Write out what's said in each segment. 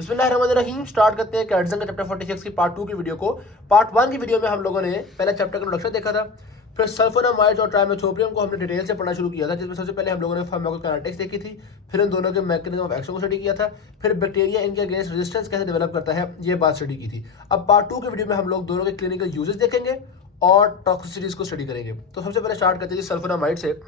बिस्मिल्लाहिर्रहमानिर्रहीम। स्टार्ट करते हैं कैटसन का चैप्टर 46 की पार्ट 2 की वीडियो को। पार्ट 1 की वीडियो में हम लोगों ने पहले चैप्टर का इंट्रोडक्शन देखा था, फिर सल्फोनामाइड्स और ट्राइमेथोप्रियम को हमने डिटेल से पढ़ना शुरू किया था, जिसमें सबसे पहले हम लोगों ने फार्माकोकाइनेटिक्स देखी थी, फिर इन दोनों के मैकेनिज्म ऑफ एक्शन को स्टडी किया था, फिर बैक्टीरिया इनके अगेंस्ट रेजिस्टेंस कैसे डेवलप करता है ये बात स्टडी की थी। अब पार्ट 2 की वीडियो में हम लोग दोनों के क्लिनिकल यूजेस देखेंगे और टॉक्सिसिटीज को स्टडी करेंगे। तो सबसे पहले स्टार्ट करते हैं सल्फोनामाइड से।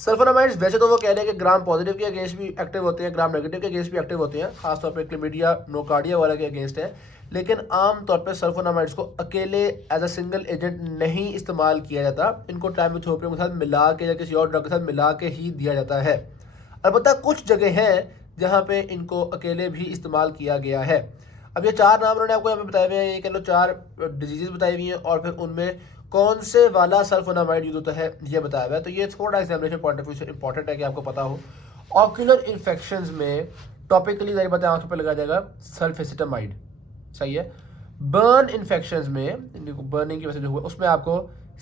सल्फोनामाइड्स वैसे तो वो कह रहे हैं कि ग्राम पॉजिटिव के अगेंस्ट भी एक्टिव होते हैं, ग्राम नेगेटिव के अगेंस्ट भी एक्टिव होते हैं, खासतौर पे क्लेमिडिया नोकार्डिया वाला के अगेंस्ट है। लेकिन आम तौर पे सल्फोनामाइड्स को अकेले एज अ सिंगल एजेंट नहीं इस्तेमाल किया जाता, इनको ट्राइमेथोप्रियम के साथ मिला के या किसी और ड्रग के साथ मिला के ही दिया जाता है। अलबत्ता कुछ जगह हैं जहाँ पे इनको अकेले भी इस्तेमाल किया गया है। अब ये 4 नाम उन्होंने आपको यहाँ पे बताए हुए हैं, ये कह लो 4 डिजीजेज बताई हुई हैं और फिर उनमें कौन से वाला सल्फोनामाइड यूज होता है ये बताया हुआ है। तो ये थोड़ा एग्जामिनेशन पॉइंट ऑफ व्यू से इंपॉर्टेंट है कि आपको पता हो। ऑक्यूलर इन्फेक्शंस में टॉपिकली जारी बातें आंखों पे लगाया जाएगा सल्फेसिटामाइड, सही है। बर्न इन्फेक्शंस में बर्निंग की वजह से जो हुआ उसमें आपको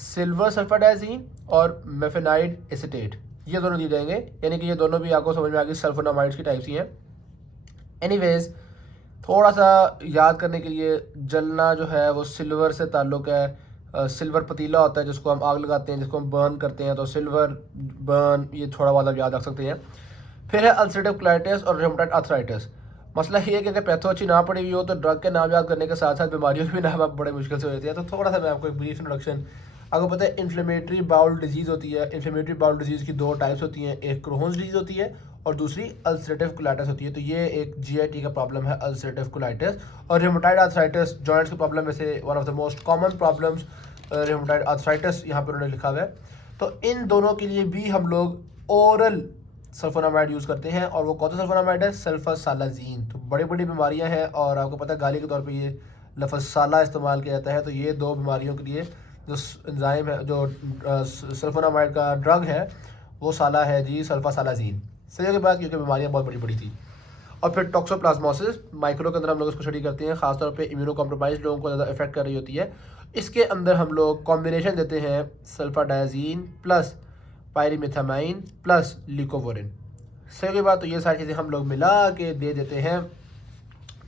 सिल्वर सल्फाडाइजीन और मेफेनाइड एसिटेट ये दोनों दिए जाएंगे, यानी कि ये दोनों भी आपको समझ में आ गई सल्फोनामाइड्स की टाइप्स ही हैं। एनीवेज थोड़ा सा याद करने के लिए, जलना जो है वो सिल्वर से ताल्लुक है। सिल्वर पतीला होता है जिसको हम आग लगाते हैं, जिसको हम बर्न करते हैं, तो सिल्वर बर्न ये थोड़ा बहुत आप याद रख सकते हैं। फिर है अल्सरेटिव कोलाइटिस और रूमेटॉइड आर्थराइटिस। मसला ये है कि अगर पैथो अच्छी ना पड़ी हुई हो तो ड्रग के नाम याद करने के साथ साथ बीमारियों के भी नाम आप बड़े मुश्किल से हो जाती है। तो थोड़ा सा मैं आपको एक ब्रीफ इंट्रोडक्शन। आपको पता है इन्फ्लेमेटरी बाउल डिजीज़ होती है। इन्फ्लेमेटरी बाउल डिजीज़ की 2 टाइप्स होती हैं, एक क्रोन्स डिजीज़ होती है और दूसरी अल्सरेटिव कोलाइटिस होती है। तो ये एक जीआईटी का प्रॉब्लम है अल्सरेटिव कोलाइटिस। और रूमेटॉइड आर्थराइटिस जॉइंट्स के प्रॉब्लम में से one of the most common problems rheumatoid arthritis यहाँ पर उन्होंने लिखा हुआ है। तो इन दोनों के लिए भी हम लोग ओरल सल्फोनामाइड यूज़ करते हैं, और वो कौन सा सल्फोनामाइड है? सल्फासालाजीन। तो बड़ी बड़ी बीमारियां हैं और आपको पता है गाली के तौर पे ये लफ्ज़ साला इस्तेमाल किया जाता है। तो ये 2 बीमारियों के लिए जो एंजाइम है, जो सल्फोनामाइड का ड्रग है वो साला है जी, सल्फासालाजीन। सही के बाद क्योंकि बीमारियाँ बहुत बड़ी बड़ी थी। और फिर टॉक्सोप्लाज्मोसिस माइक्रो के अंदर हम लोग इसको स्टडी करते हैं, खासतौर पे इम्यूनो कॉम्प्रोमाइज लोगों को ज़्यादा इफेक्ट कर रही होती है। इसके अंदर हम लोग कॉम्बिनेशन देते हैं सल्फाडाइजीन प्लस पायरीमिथामाइन प्लस लिकोवोरिन। सही की बात, तो ये सारी चीज़ें हम लोग मिला के दे देते हैं।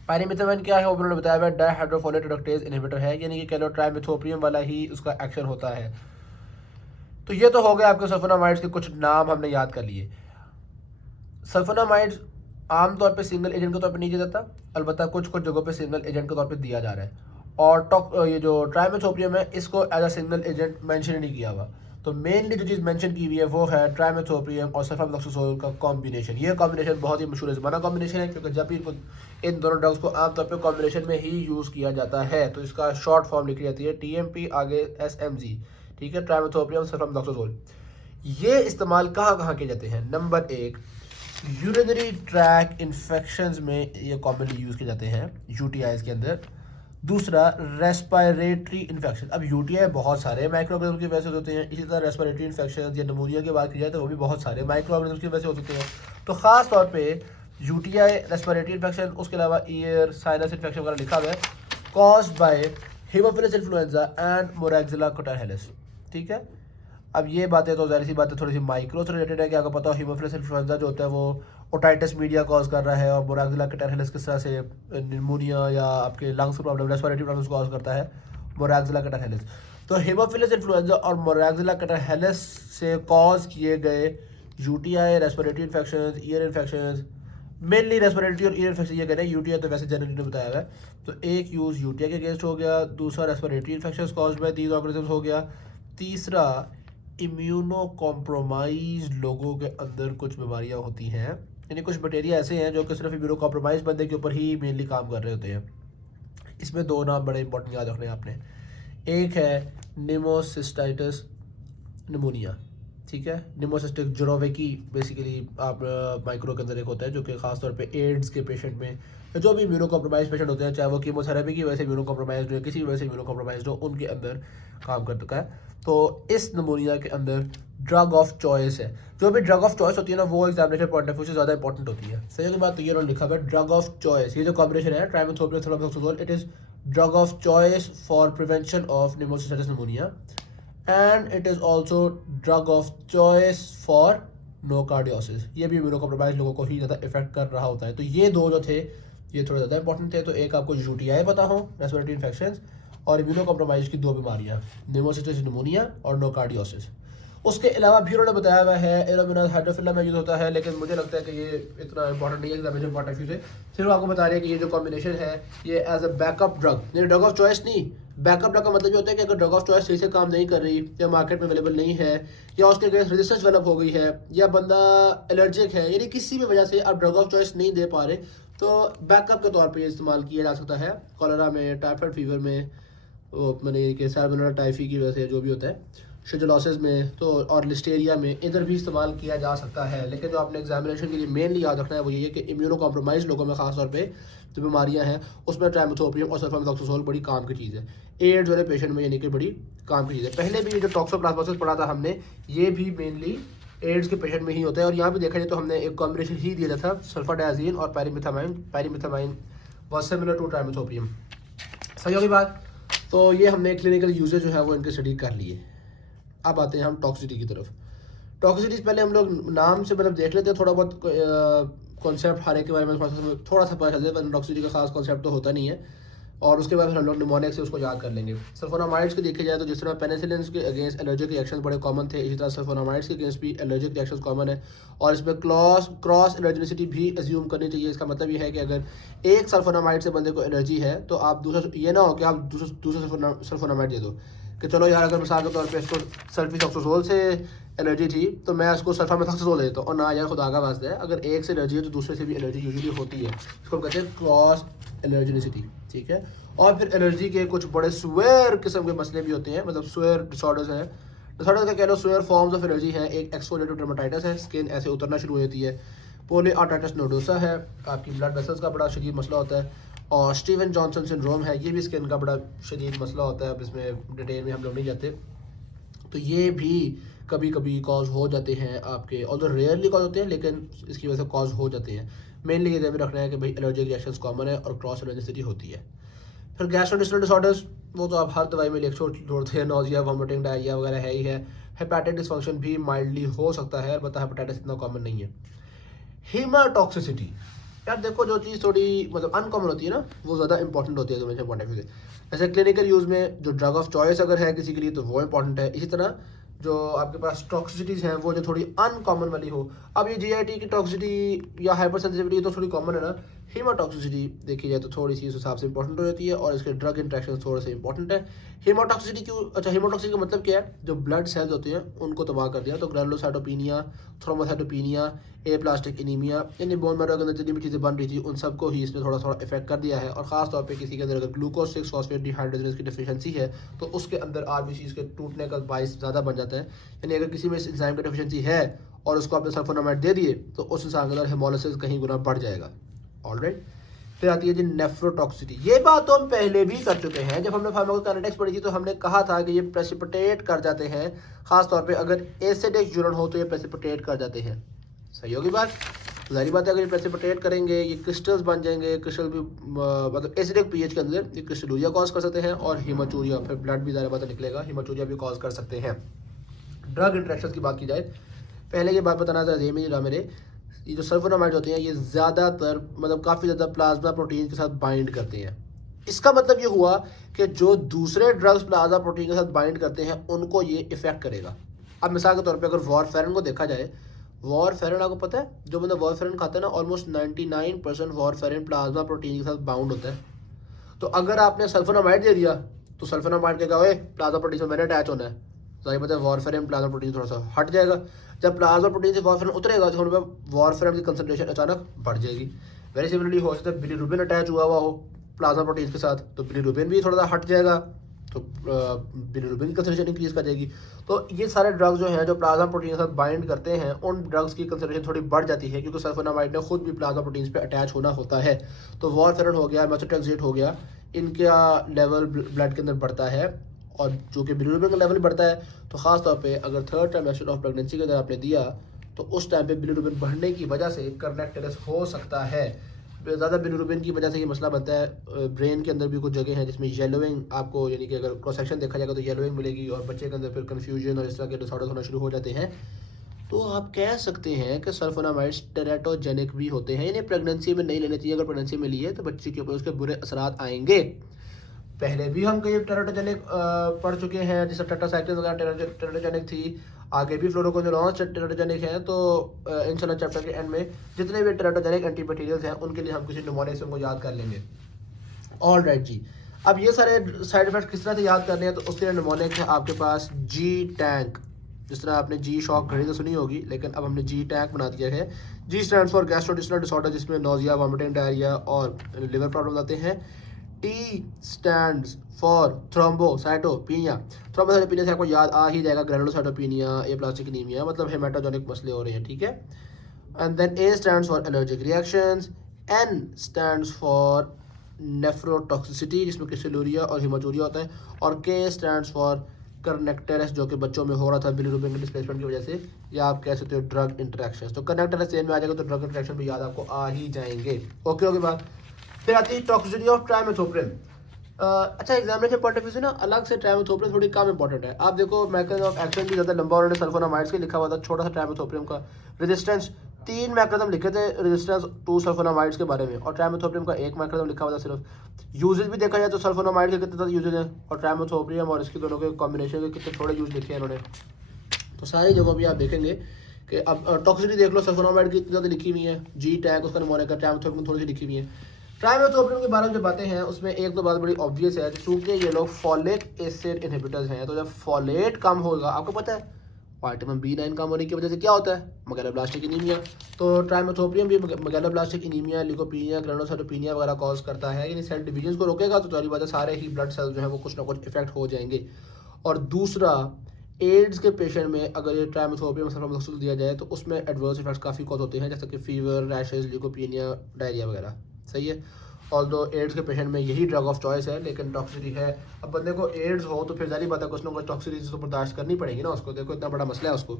पायरीमिथामाइन क्या है वो उन्होंने बताया हुआ है, डाइहाइड्रोफोलेट रिडक्टेज इनहिबिटर है, यानी कि कैलो ट्राइमेथोप्रियम वाला ही उसका एक्शन होता है। तो ये तो हो गया आपके सल्फोनामाइड्स के कुछ नाम हमने याद कर लिए। सल्फोनामाइड्स आमतौर पे सिंगल एजेंट के तौर पे नहीं दिया जाता, अलबत्ता कुछ कुछ जगहों पे सिंगल एजेंट के तौर पे दिया जा रहा है। और ये जो ट्राइमेथोप्रियम है इसको as a single agent mention नहीं किया हुआ। तो मेनली जो चीज़ मेंशन की हुई है वो है ट्राइमेथोप्रियम और सल्फामेथोक्सोजोल का कॉम्बिनेशन। ये कॉम्बिनेशन बहुत ही मशहूर ज़माना कॉम्बिनेशन है, क्योंकि जब भी इन दोनों ड्रग्स को आमतौर पर कॉम्बिनेशन में ही यूज़ किया जाता है तो इसका शॉर्ट फॉर्म लिखी जाती है TMP आगे SMG, ठीक है, ट्राइमेथोप्रियम सल्फामेथोक्सोजोल। ये इस्तेमाल कहाँ कहाँ किए जाते हैं? नंबर 1, यूरिनरी ट्रैक इन्फेक्शंस में ये कॉमनली यूज़ किए जाते हैं, UTIs के अंदर। दूसरा, रेस्पिरेटरी इन्फेक्शन। अब UTI बहुत सारे माइक्रो ऑर्गेनिज्म की वजह से होते हैं, इसी तरह रेस्पिरेटरी इन्फेक्शन या निमोनिया की बात की जाए तो वो भी बहुत सारे माइक्रो ऑर्गेनिज्म की वजह से होते हैं। तो ख़ास तौर पे UTI, रेस्पिरेटरी इन्फेक्शन, उसके अलावा ईयर साइनस इन्फेक्शन वगैरह लिखा हुआ है, caused by haemophilus influenzae and moraxella catarrhalis, ठीक है। अब ये बातें तो जाहिर सी बात है थोड़ी सी माइक्रो से रिलेटेड है कि आपको पता हो हीमोफिलस इन्फ्लुएंजा जो होता है वो ओटाइटिस मीडिया कॉज कर रहा है, और मोरैक्सिला कोटारहैलिस किस तरह से निमोनिया या आपके लंग्स की प्रॉब्लम, रेस्पिरेटरी प्रॉब्लम्स कॉज करता है, मोरैक्सिला कोटारहैलिस। तो हीमोफिलस इन्फ्लुएंजा और मोरैक्सिला कोटारहैलिस से कॉज किए गए UTI, respiratory infection, ear infection, mainly respiratory और ईयर इन्फेक्शन ये कह रहे हैं। UTI तो वैसे जनरली ने बताया हुआ है। तो एक यूज़ UTI के अगेंस्ट हो गया, दूसरा respiratory infection cause by these organisms हो गया, तीसरा इम्यूनो कॉम्प्रोमाइज लोगों के अंदर कुछ बीमारियां होती हैं, यानी कुछ बैक्टीरिया ऐसे हैं जो कि सिर्फ इम्यूनो कॉम्प्रोमाइज बंदे के ऊपर ही मेनली काम कर रहे होते हैं। इसमें 2 नाम बड़े इंपॉर्टेंट याद रखने हैं आपने। एक है निमोसिस्टाइटिस निमोनिया, ठीक है, निमोसिस्टिक जोरोवेकी बेसिकली आप माइक्रो के अंदर एक होता है जो कि खासतौर पे एड्स के पेशेंट में, जो भी इम्यूनो कॉम्प्रोमाइज पेशेंट होते हैं, चाहे वो कीमोथेरेपी की वजह से इम्यूनो कॉम्प्रोमाइज हो, किसी भी वजह से इम्यूनो कॉम्प्रोमाइज हो, उनके अंदर काम कर चुका है। तो इस नमूनिया के अंदर ड्रग ऑफ चॉइस है। जो भी ड्रग ऑफ चॉइस होती है ना वो एग्जामिनेशन पॉइंट ऑफ व्यू से ज़्यादा इंपॉर्टेंट होती है। सही बात, तो ये उन्होंने लिखा हुआ है ड्रग ऑफ चॉइस। ये जो कॉम्बिनेशन है trimethoprim sulfamethoxazole, it is drug of choice for prevention of pneumocystis pneumonia, and it is also drug of choice for nocardiosis. ये भी इम्यूनो कॉम्प्रोमाइज लोगों को ही ज़्यादा इफेक्ट कर रहा होता है। तो ये 2 जो थे ये थोड़े ज़्यादा इंपॉर्टेंट थे। तो एक आपको यूटीआई पता हो, रेस्पिरेटरी इन्फेक्शन, और इम्यूनो कॉम्प्रोमाइज की 2 बीमारियाँ, निमोसिस निमोनिया और नोकार्डियोसिस। उसके अलावा भी उन्होंने बताया हुआ है एलोमिनस हाइड्रोफिला में यूज़ होता है, लेकिन मुझे लगता है कि ये इतना इंपॉर्टेंट नहीं है, एग्जामिनेशन पॉइंट ऑफ व्यू से। सिर्फ आपको बता रहे हैं कि ये जो कॉम्बिनेशन है ये एज अ बैकअप ड्रग, ये ड्रग ऑफ चॉइस नहीं। बैकअप ड्रग का मतलब ये होता है कि अगर ड्रग ऑफ चॉइस सही से काम नहीं कर रही, या मार्केट में अवेलेबल नहीं है, या उसके अगेंस्ट रेजिस्टेंस डेवलप हो गई है, या बंदा एलर्जिक है, यानी किसी भी वजह से आप ड्रग ऑफ चॉइस नहीं दे पा रहे, तो बैकअप के तौर पर इस्तेमाल किया जा सकता है। कॉलरा में, टाइफाइड फीवर में, मैंने कि सैल्मोनेला टाइफी की वजह से जो भी होता है, शिजोलॉसिस में, तो और लिस्टेरिया में इधर भी इस्तेमाल किया जा सकता है। लेकिन जो आपने एग्जामिनेशन के लिए मेनली याद रखना है वो ये है कि इम्यूनो कॉम्प्रोमाइज लोगों में खासतौर पे जो बीमारियां हैं उसमें ट्राइमेथोपियम और सल्फामेथोक्सोजोल बड़ी काम की चीज़ है। एड्स वाले पेशेंट में यानी कि बड़ी काम की चीज़ है। पहले भी जो टॉक्सोप्लाज्मोसिस पढ़ा था हमने, ये भी मेनली एड्स के पेशेंट में ही होता है। और यहाँ भी देखा जाए तो हमने एक कॉम्बिनेशन ही दिया था, सल्फाडायजीन और पैरीमिथामाइन वॉज सिमिलर टू ट्राइमेथोपियम। सही होगी बात। तो ये हमने क्लिनिकल यूजेज जो है वो इनके स्टडी कर लिए। अब आते हैं हम टॉक्सिसिटी की तरफ। टॉक्सिसिटीज पहले हम लोग नाम से मतलब देख लेते हैं, थोड़ा बहुत कॉन्सेप्ट हर एक के बारे में थोड़ा सा पता चलता है, पर टॉक्सिसिटी का खास कॉन्सेप्ट तो होता नहीं है। और उसके बाद फिर हम लोग निमोनिक से उसको याद कर लेंगे। सल्फोनामाइड्स की देखी जाए तो जिस तरह पेनिसिलिन के अगेंस्ट एलर्जिक रिएक्शन बड़े कॉमन थे, इसी तरह सल्फोनामाइड्स के अगेंस्ट भी एलर्जिक रिएक्शन कॉमन है। और इसमें क्रॉस एलर्जिनिसिटी भी एज्यूम करनी चाहिए। इसका मतलब ये है कि अगर एक सल्फोनामाइड से बंदे को एलर्जी है तो आप दूसरा, ये ना हो कि आप दूसरा सल्फोनामाइड दे दो कि चलो यार अगर मिसाल के तौर पे इसको सल्फिसॉक्सोजोल से एलर्जी थी तो मैं इसको सल्फामेथोक्सोजोल दे देता हूँ। और ना यार खुदा का वास्ता है, अगर एक से एलर्जी है तो दूसरे से भी एलर्जी यूजुअली होती है। इसको हम कहते हैं क्रॉस एलर्जिनिसिटी, ठीक है। और फिर एलर्जी के कुछ बड़े स्वेयर किस्म के मसले भी होते हैं, मतलब स्वेयर डिसऑर्डर्स हैं। डिसऑर्डर्स का कह लो स्वेयर फॉर्म्स ऑफ एलर्जी हैं। एक एक्सफोलिएटिव डर्मेटाइटिस है, स्किन ऐसे उतरना शुरू हो जाती है। पोलीआर्टाइटिस नोडोसा है, आपकी ब्लड वेसल्स का बड़ा शदीद मसला होता है। और स्टीवन जॉनसन सिंड्रोम है, ये भी स्किन का बड़ा शदीद मसला होता है। अब इसमें डिटेल में हम लोग नहीं जाते। तो ये भी कभी कभी कॉज हो जाते हैं आपके, और रेयरली कॉज होते हैं लेकिन इसकी वजह से कॉज हो जाते हैं। मेनली ये ध्यान में रखना है कि भाई एलर्जिक रिएक्शंस कॉमन है और क्रॉस एलर्जिसिटी होती है। फिर गैस्ट्रोइंटेस्टाइनल डिसऑर्डर्स, वो तो आप हर दवाई में लिख छोड़ते हैं, नोजिया, वॉमिटिंग, डायरिया वगैरह है ही है। हेपेटाइटिस डिसफंक्शन भी माइल्डली हो सकता है, बता हेपेटाइटिस इतना कॉमन नहीं है। हीमाटॉक्सिसिटी, यार देखो जो चीज़ थोड़ी मतलब अनकॉमन होती है ना, वो ज़्यादा इंपॉर्टेंट होती है एग्जामिनेशन पॉइंट ऑफ व्यू से। जैसे क्लिनिकल यूज़ में जो ड्रग ऑफ चॉइस अगर है किसी के लिए तो वो इंपॉर्टेंट है। इसी तरह जो आपके पास टॉक्सिसिटीज़ हैं वो जो थोड़ी अनकॉमन वाली हो। अब ये जीआईटी की टॉक्सिसिटी या हाइपर सेंसिटिविटी तो थोड़ी कॉमन है ना। हीमाटॉक्सिसिटी देखी जाए तो थोड़ी सी इस हिसाब से इंपॉर्टेंट हो जाती है, और इसके ड्रग इंट्रैक्शन थोड़े से इंपॉर्टेंट है। हीमाटॉक्सिसिटी क्यों? अच्छा, हीमाटॉक्सिसिटी का मतलब क्या है? जो ब्लड सेल्स होते हैं उनको तबाह कर दिया। तो ग्रैनुलोसाइटोपिनिया, थ्रोम्बोसाइटोपिनिया, एप्लास्टिक एनीमिया, यानी बोन मैरो के अंदर जितनी भी चीज़ें बन रही थी उन सबको ही इसने थोड़ा थोड़ा इफेक्ट कर दिया है। और खास तौर पे किसी के अंदर अगर ग्लूकोज 6 फॉस्फेट डिहाइड्रोजनेज की डिफिशिएंसी है तो उसके अंदर आरबीसीज के टूटने का बाइस ज़्यादा बन जाता है। यानी अगर किसी में इस एंजाइम की डिफिशिएंसी है और उसको आपने सल्फोनामाइड दे दिए तो उस इंसान के अंदर हेमोलिसिस कहीं गुना बढ़ जाएगा। ऑलराइट। फिर आती है जी नेफ्रोटॉक्सिसिटी। ये बात तो हम पहले भी कर चुके हैं, जब हमने फार्माकोकाइनेटिक्स पढ़ी थी तो हमने कहा था कि ये प्रेसिपिटेट कर जाते हैं। खास तौर पे अगर एसिडिक यूरिन हो तो ये प्रेसिपिटेट कर जाते हैं। सही होगी बात। जारी बात है अगर ये प्रेसिपिटेट करेंगे ये क्रिस्टल्स बन जाएंगे। क्रिस्टल भी मतलब एसिडिक पीएच के अंदर ये क्रिस्टलूरिया कॉज कर सकते हैं, और हीमाचूरिया, फिर ब्लड भी ज़्यादा बात निकलेगा, हीमाचूरिया भी कॉज कर सकते हैं। ड्रग इंट्रैक्शन की बात की जाए, पहले ये बात बताना था ये मेरे, ये जो सल्फोनामाइड होते हैं ये ज़्यादातर मतलब काफ़ी ज़्यादा प्लाज्मा प्रोटीन के साथ बाइंड करते हैं। इसका मतलब ये हुआ कि जो दूसरे ड्रग्स प्लाज्मा प्रोटीन के साथ बाइंड करते हैं उनको ये इफेक्ट करेगा। अब मिसाल के तौर पे अगर वॉरफेरिन को देखा जाए, वॉरफेरिन आपको पता है, जो बंदा वॉरफेरिन खाता है ना, ऑलमोस्ट 99% वॉरफेरिन प्लाज्मा प्रोटीन के साथ बाउंड होता है। तो अगर आपने सल्फोनामाइड दे दिया तो सल्फोनामाइड के कहा प्लाज्मा प्रोटीन से मैंने अटैच होना है, जाहिर बात है वॉरफेरिन प्लाज्मा प्रोटीन थोड़ा सा हट जाएगा। जब प्लाज्मा प्रोटीन से वॉरफेरिन उतरेगा तो वॉरफेरिन की कंसंट्रेशन अचानक बढ़ जाएगी। वेरी सिमिलरली हो सकता है बिलीरुबिन अटैच हुआ हो प्लाज्मा प्रोटीन के साथ, तो बिलीरुबिन भी थोड़ा सा हट जाएगा, तो बिलीरुबिन की कंसंट्रेशन इंक्रीज कर जाएगी। तो ये सारे ड्रग्स जो हैं जो प्लाज्मा प्रोटीन के साथ बाइंड करते हैं उन ड्रग्स की कंसंट्रेशन थोड़ी बढ़ जाती है, क्योंकि सल्फोनामाइड ने खुद भी प्लाज्मा प्रोटीन पे अटैच होना होता है। तो वॉरफेरिन हो गया, मेथोट्रेक्सेट हो गया, इनका लेवल ब्लड के अंदर बढ़ता है, और जो कि बिलीरुबिन का लेवल बढ़ता है। तो खास तौर पे अगर थर्ड ट्राइमेस्टर ऑफ प्रेगनेंसी के अंदर आपने दिया तो उस टाइम पे बिलीरुबिन बढ़ने की वजह से कार्डियक अरेस्ट हो सकता है। ज़्यादा बिलीरुबिन की वजह से ये मसला बनता है। ब्रेन के अंदर भी कुछ जगह हैं जिसमें येलोइंग आपको, यानी कि अगर क्रॉस सेक्शन देखा जाएगा तो येलोइंग मिलेगी, और बच्चे के अंदर फिर कन्फ्यूजन और इस तरह के डिसऑर्डर्स होना शुरू हो जाते हैं। तो आप कह सकते हैं कि सल्फोनामाइड्स टेराटोजेनिक भी होते हैं, यानी प्रेगनेंसी में नहीं लेने चाहिए। अगर प्रेगनेंसी में लिए तो बच्चे के ऊपर उसके बुरे असरात आएंगे। पहले भी हम कई टेराटोजेनिक पढ़ चुके हैं, जैसे टेट्रासाइक्लिन वगैरह टेराटोजेनिक थी। आगे भी फ्लोरोक्विनोलोन्स टेराटोजेनिक है। तो इंशाल्लाह चैप्टर के एंड में जितने भी टेराटोजेनिक एंटीबैक्टीरियल्स हैं उनके लिए हम किसी निमोनिक से उनको याद कर लेंगे। ऑल राइट जी, अब ये सारे साइड इफेक्ट किस तरह से याद करने हैं, तो उसके लिए निमोनिक है आपके पास जी टैंक। जिस तरह आपने जी शॉक घड़ी तो सुनी होगी, लेकिन अब हमने जी टैंक बना दिया है। G stand for gastrointestinal disorder, जिसमें नोजिया, वॉमिटिंग, डायरिया और लिवर प्रॉब्लम आते हैं। T stand for thrombocytopenia. Thrombocytopenia से आपको याद आ ही जाएगा ग्रैनुलोसाइटोपिनिया, एप्लास्टिक एनीमिया, मतलब हेमाटोजेनिक मसले हो रहे हैं, ठीक है। And then A stands for allergic reactions, N stands for nephrotoxicity, जिसमें कि सिलूरिया और हिमाचूरिया होता है, और के स्टैंड्स फॉर कर्नेक्टेरस, जो कि बच्चों में हो रहा था बिलीरुबिन के डिस्प्लेसमेंट की वजह से, या आप कह सकते हो ड्रग इंटरेक्शन। तो कर्नेक्टेरस सेम में आ जाएगा तो ड्रग इंटरेक्शन भी याद आपको आ ही जाएंगे। ओके ओके बात। फिर आती है टॉक्सिसिटी ऑफ ट्राइमेथोप्रिन। अच्छा, एग्जामिनेशन पॉइंट ऑफ व्यू से ना अलग से ट्राइमेथोप्रिन थोड़ी कम इंपॉर्टेंट है। आप देखो मैकेनिज्म ऑफ एक्शन भी ज़्यादा लंबा, उन्होंने सल्फोनामाइड्स के लिखा हुआ था, छोटा सा ट्राइमेथोप्रिन का रेजिस्टेंस। 3 मैकेनिज्म लिखे थे रेजिस्टेंस टू सल्फोनामाइड्स के बारे में, और ट्राइमेथोप्रिन का 1 मैकेनिज्म लिखा हुआ था सिर्फ। यूजेज भी देखा जाए तो सल्फोनामाइड के कितने ज़्यादा यूजेज हैं, और ट्राइमेथोप्रियम और इसके दोनों के कॉम्बिनेशन के कितने थोड़े यूज लिखे हैं इन्होंने। तो सारी जगह भी आप देखेंगे कि अब टॉक्सिसिटी देख लो, सल्फोनामाइड की इतनी ज़्यादा लिखी हुई है, जी टैग उसका निमोनिक है, ट्राइमेथोप्रिन थोड़ी सी लिखी हुई है। ट्राइमेथोप्रिन के बारे में जो बातें हैं उसमें एक तो बात बड़ी ऑब्वियस है, चूंकि ये लोग फॉलेट एसिड इनहिबिटर्स हैं, तो जब फॉलेट कम होगा, आपको पता है विटामिन B9 कम होने की वजह से क्या होता है, मेगालोब्लास्टिक एनीमिया। तो ट्राइमेथोप्रियम भी मेगालोब्लास्टिक एनीमिया, ल्यूकोपीनिया, ग्रेनुलोसाइटोपिनिया वगैरह कॉज करता है, यानी सेल डिवीजन को रोकेगा, तो सारी बात है सारे ही ब्लड सेल्स जो है वो कुछ ना कुछ इफेक्ट हो जाएंगे। और दूसरा, एड्स के पेशेंट में अगर ये ट्राइमेथोप्रियम सल्फामेथोक्सिल दिया जाए तो उसमें एडवर्स इफेक्ट्स काफ़ी कॉज होते हैं, जैसे कि फीवर, रैशेज, ल्यूकोपीनिया, डायरिया वगैरह। सही है। ऑल्दो एड्स के पेशेंट में यही ड्रग ऑफ चॉइस है, लेकिन टॉक्सिसिटी है। अब बंदे को एड्स हो तो फिर जारी बात है कुछ ना कुछ टॉक्सिसिटी तो बर्दाश्त करनी पड़ेगी ना उसको, देखो इतना बड़ा मसला है उसको।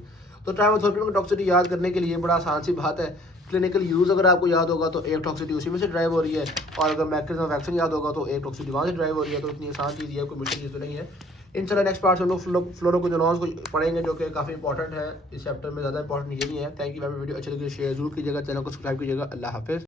तो ट्राइमेथोप्रियम की टॉक्सिसिटी याद करने के लिए बड़ा आसान सी बात है, क्लिनिकल यूज़ अगर आपको याद होगा तो एक टॉक्सिसिटी उसी में से ड्राइव हो रही है, और अगर मैकेनिज्म ऑफ एक्शन याद होगा तो एक टॉक्सिसिटी वहाँ से ड्राइव हो रही है। तो इतनी आसान चीज़ है, कोई मुश्किल चीज़ तो नहीं है। इंशाल्लाह नेक्स्ट पार्ट से हम लोग फ्लोरोक्विनोलोन्स को पढ़ेंगे, जो कि काफ़ी इंपॉर्टेंट है इस चैप्टर में, ज़्यादा इंपॉर्टेंट ये नहीं है। Thank you. वीडियो अच्छी लगी शेयर जरूर कीजिएगा, चैनल को सब्सक्राइब कीजिएगा। अल्लाह हाफिज़।